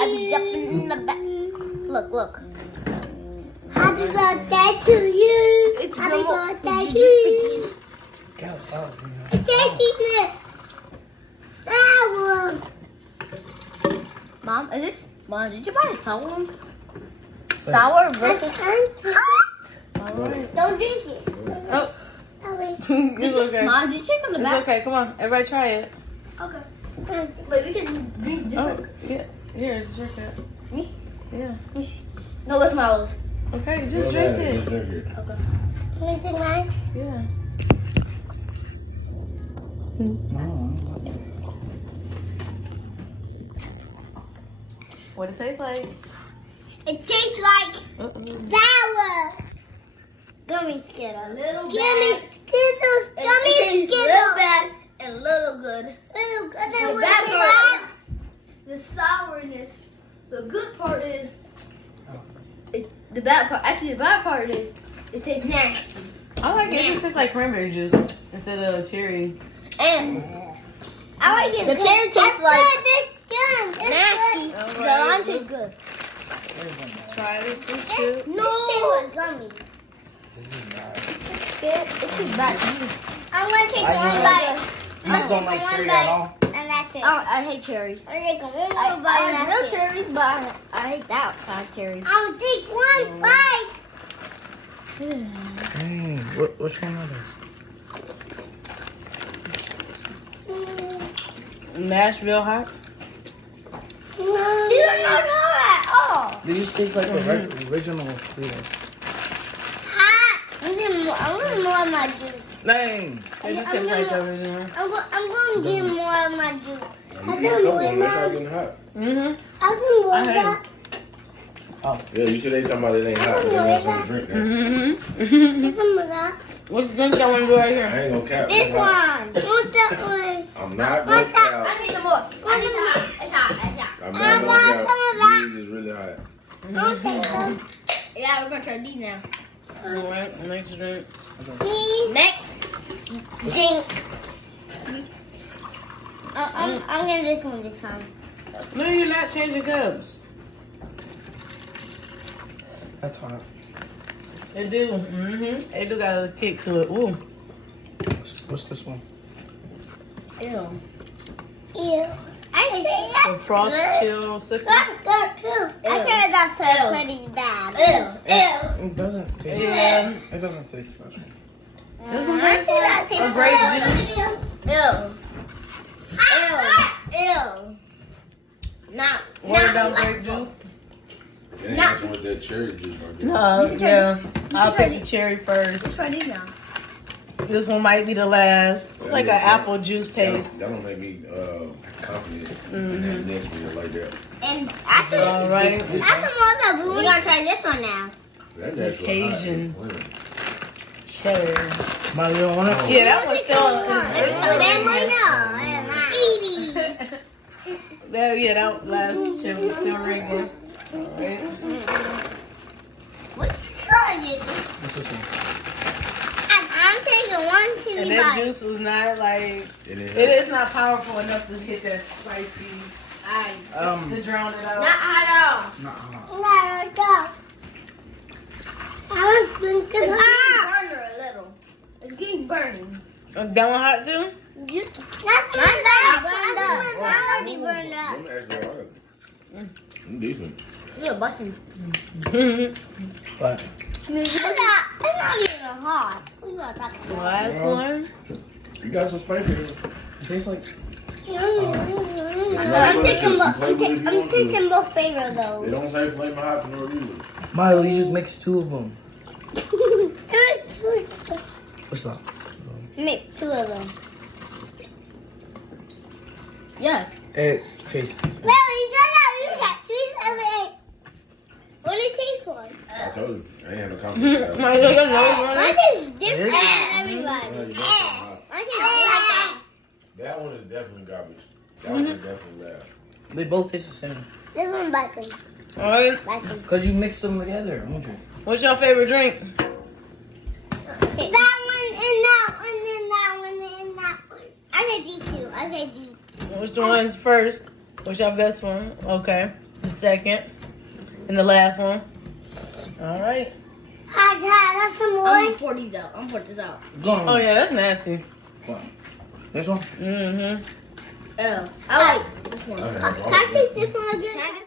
I be jumping in the back. Look. Happy birthday to you. It's Happy grandma. birthday to you. Oh, Tastiness. Sour. Mom, Mom, did you buy a sour one? Sour versus hot? Alright. Don't drink it. Oh, Sorry. it's okay. Mom, did you check on the It's back? okay. Come on, everybody try it. Okay. Wait, we can drink Oh, different. yeah. Here, just drink it. Me? Yeah. No, what's Milo's? Okay, just drink it. Okay. Can I drink mine? Yeah. What it tastes like? It tastes like sour. Gummy Skittles. Little Gummy bad. Skittles. It Gummy tastes little Skittles. bad and little good. Little good. The And bad what part is the sourness. The good part is the bad part. Actually, the bad part is it tastes nasty. I like it. It just tastes like cranberry juice instead of cherry. And I like it. The cherry tastes like nasty. nasty. The Alright, lime tastes good. Try this too. No. Gummy. It tastes bad to you. I'm gonna take I one know. bite. You don't like cherry at all? And that's it. I hate cherries. I'm gonna take one more I bite. like and real that's it. cherries, but I hate that kind of cherries. I'll take one bite. Dang, which one are they? Nashville hot. You don't know at all. They just taste like the original Fritos. Hot. I'm gonna more of my juice. Dang. They just taste like the original. I'm going to get more of my juice. I You can more when of it's not my. getting hot. Mm-hmm. I can more I of hate that. Yeah, you said they talking about it ain't hot. They want something to drink now. Mm-hmm. I can more of that. What drink y'all want to do right I here? ain't gonna cap. This It's hot. one. What's that one? I'm not gonna I cap. need some more. It's hot. I'm I not want gonna some of cap. that. These is really hot. Okay. Yeah, we're gonna try these now. Alright, next drink. Me. Next, drink. I'm getting this one this time. No, you're not changing cups. That's hot. They do. Mm-hmm. They do got a kick to it. Ooh. What's this one? Ew. Ew. I say The that's Frost good. Chill Sister. That's good too. I Ew. said that's Ew. pretty bad. Ew. It doesn't taste. Yeah. It doesn't taste special. I say that tastes A grape good. Ew. Ew. Not. Watered down grape juice. It ain't messing with that cherry juice right there. No, yeah. I'll pick the cherry first. Let's try these now. This one might be the last. It's like an apple juice taste. That don't make me confident Mhm. in that next meal like that. And after, All right. That's some more we're gonna try this one now. That natural Cajun. hot is Cheddar. Mario, you don't want it? Yeah, that one's still. That last chip is still ringing. Alright. Let's try it. What's this one? I'm taking one And teeny that bite. juice is not like, It is it is not powerful enough to get that spicy, to drown it out. Not hot Not hot. Let go. I want to at all. It's hot. getting burner a little. It's getting burning. That one hot too? That's burned up. That's already burned up. Them actually hot. Them decent. You're busting. But It's not even hot. We got that. Last one. You got some spice in it. it tastes like. I'm taking both flavor They though. don't say flaming hot for no reason. Mario, you just mixed two of them. What's that? Mix two of them. Yeah. It tastes the same. No, you got 378. What do it taste like? I told you. I ain't had no confidence. My little nose on Mine it. tastes different than Yeah, everybody. you know something hot. Mine tastes like That one is definitely garbage. That one is definitely bad. They both taste the same. that. This one busting. Alright. Busting. Cause you mixed them together. don't you? What's your favorite drink? Okay. That one and that one and that one and that one. I said these two. I said these. Which one's first? What's your best one? Okay. second. And the last one. All right. That's some more. I'm gonna pour these out. I'm gonna pour this out. Go on. Oh yeah, that's nasty. This one? Mm-hmm. I like this one. I had Can all I of it. taste this one again?